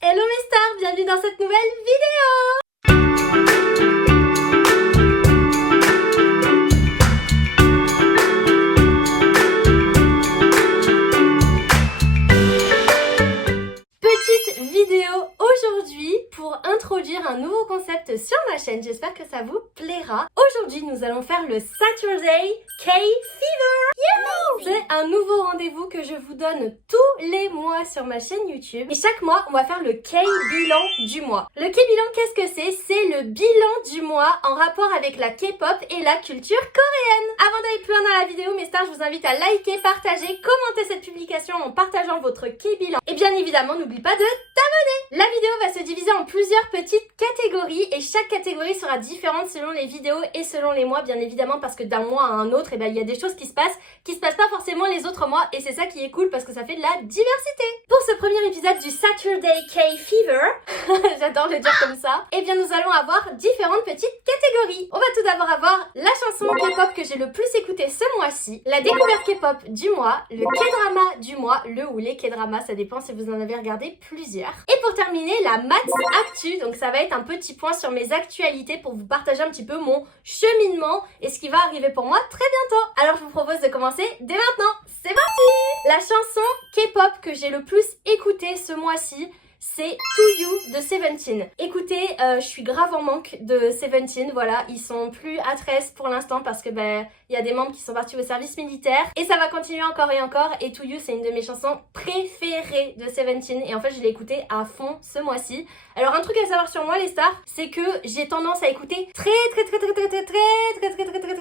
Hello mes stars, bienvenue dans cette nouvelle vidéo. Petite vidéo aujourd'hui pour introduire un nouveau concept sur ma chaîne, j'espère que ça vous plaira. Aujourd'hui nous allons faire le Saturday K-Fever. C'est un nouveau rendez-vous que je vous donne tous les mois sur ma chaîne YouTube. Et chaque mois, on va faire le K-Bilan du mois. Le K-Bilan, qu'est-ce que c'est? C'est le bilan du mois en rapport avec la K-pop et la culture coréenne. Avant d'aller plus loin dans la vidéo, mes stars, je vous invite à liker, partager, commenter cette publication en partageant votre K-Bilan. Et bien évidemment, n'oublie pas de t'abonner. La vidéo va se diviser en plusieurs petites catégories et chaque catégorie sera différente selon les vidéos et selon les mois, bien évidemment, parce que d'un mois à un autre, il y a des choses qui se passent pas forcément les autres mois, et c'est ça qui est cool parce que ça fait de la diversité. Pour ce premier épisode du Saturday K-Fever, j'adore le dire comme ça, et bien nous allons avoir différentes petites catégories. On va tout d'abord avoir la chanson K-pop que j'ai le plus écoutée ce mois-ci, la découverte K-pop du mois, le K-drama du mois, le ou les K-dramas, ça dépend si vous en avez regardé plusieurs. Et pour terminer, la Maths Actu, donc ça va être un petit point sur mes actualités pour vous partager un petit peu mon cheminement et ce qui va arriver pour moi très bientôt. Alors je vous propose de commencer dès maintenant. C'est parti! La chanson K-pop que j'ai le plus écoutée ce mois-ci, c'est To You de Seventeen. Écoutez, je suis grave en manque de Seventeen, voilà, ils sont plus à 13 pour l'instant parce que il y a des membres qui sont partis au service militaire et ça va continuer encore et encore, et To You c'est une de mes chansons préférées de Seventeen et en fait je l'ai écoutée à fond ce mois-ci. Alors un truc à savoir sur moi les stars, c'est que j'ai tendance à écouter très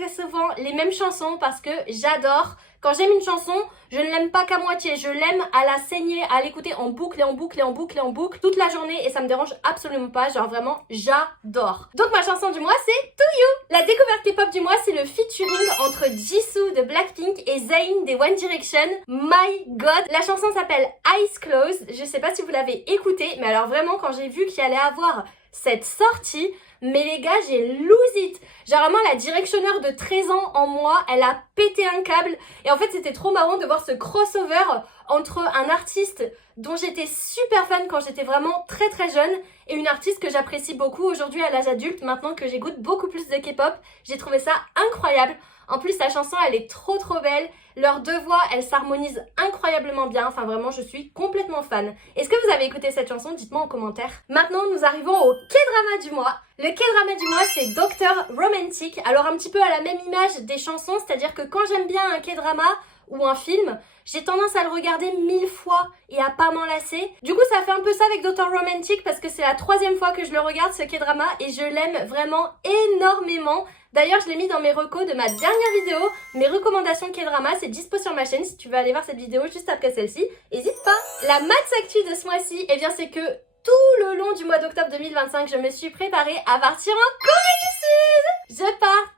souvent les mêmes chansons parce que j'adore. Quand j'aime une chanson, je ne l'aime pas qu'à moitié, je l'aime à la saigner, à l'écouter en boucle et en boucle et en boucle et en boucle toute la journée et ça me dérange absolument pas, genre vraiment j'adore. Donc ma chanson du mois c'est To You. La découverte K-pop du mois c'est le featuring entre Jisoo de Blackpink et Zayn des One Direction. My God, la chanson s'appelle Eyes Closed, je sais pas si vous l'avez écoutée, mais alors vraiment quand j'ai vu qu'il allait avoir cette sortie, mais les gars, j'ai lose it. Genre vraiment la directionneur de 13 ans en moi, elle a pété un câble. Et en fait, c'était trop marrant de voir ce crossover entre un artiste dont j'étais super fan quand j'étais vraiment très jeune et une artiste que j'apprécie beaucoup aujourd'hui à l'âge adulte, maintenant que j'écoute beaucoup plus de K-pop. J'ai trouvé ça incroyable. En plus, la chanson, elle est trop belle. Leurs deux voix, elles s'harmonisent incroyablement bien. Enfin, vraiment, je suis complètement fan. Est-ce que vous avez écouté cette chanson? Dites-moi en commentaire. Maintenant, nous arrivons au K-drama du mois. Le K-drama du mois, c'est Dr. Romantic. Alors, un petit peu à la même image des chansons, c'est-à-dire que quand j'aime bien un K-drama ou un film, j'ai tendance à le regarder 1000 fois et à pas m'en lasser. Du coup, ça fait un peu ça avec Dr. Romantic parce que c'est la 3e fois que je le regarde, ce K-drama, et je l'aime vraiment énormément. D'ailleurs, je l'ai mis dans mes recos de ma dernière vidéo. Mes recommandations K-drama, c'est dispo sur ma chaîne si tu veux aller voir cette vidéo juste après celle-ci. N'hésite pas. La Maths Actu de ce mois-ci, eh bien c'est que tout le long du mois d'octobre 2025, je me suis préparée à partir en Corée du Sud. Je pars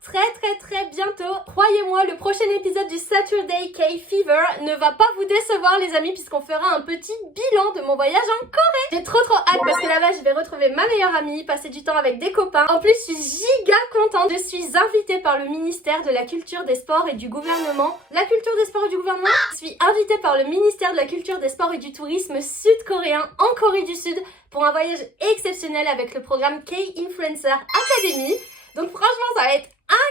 très bientôt. Croyez-moi, le prochain épisode du Saturday K-Fever ne va pas vous décevoir les amis, puisqu'on fera un petit bilan de mon voyage en Corée. J'ai trop hâte parce que là-bas, je vais retrouver ma meilleure amie, passer du temps avec des copains. En plus, je suis giga contente. Je suis invitée par le ministère de la Culture, des Sports et du Gouvernement. La Culture, des Sports et du Gouvernement. Je suis invitée par le ministère de la Culture, des Sports et du Tourisme sud-coréen en Corée du Sud pour un voyage exceptionnel avec le programme K-Influencer Academy. Donc franchement, ça va être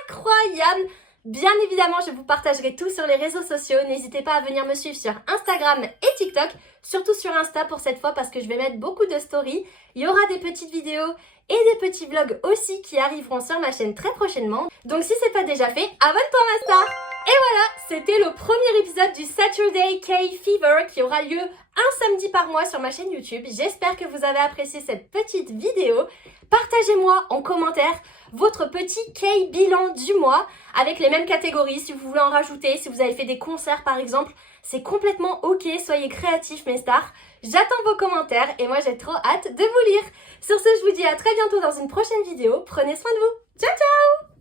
incroyable. Bien évidemment, je vous partagerai tout sur les réseaux sociaux. N'hésitez pas à venir me suivre sur Instagram et TikTok. Surtout sur Insta pour cette fois parce que je vais mettre beaucoup de stories. Il y aura des petites vidéos et des petits vlogs aussi qui arriveront sur ma chaîne très prochainement. Donc si c'est pas déjà fait, abonne-toi ma star. Et voilà, c'était le premier épisode du Saturday K-Fever qui aura lieu un samedi par mois sur ma chaîne YouTube. J'espère que vous avez apprécié cette petite vidéo. Partagez-moi en commentaire votre petit K-bilan du mois avec les mêmes catégories si vous voulez en rajouter, si vous avez fait des concerts par exemple. C'est complètement ok, soyez créatifs mes stars. J'attends vos commentaires et moi j'ai trop hâte de vous lire. Sur ce, je vous dis à très bientôt dans une prochaine vidéo. Prenez soin de vous. Ciao ciao!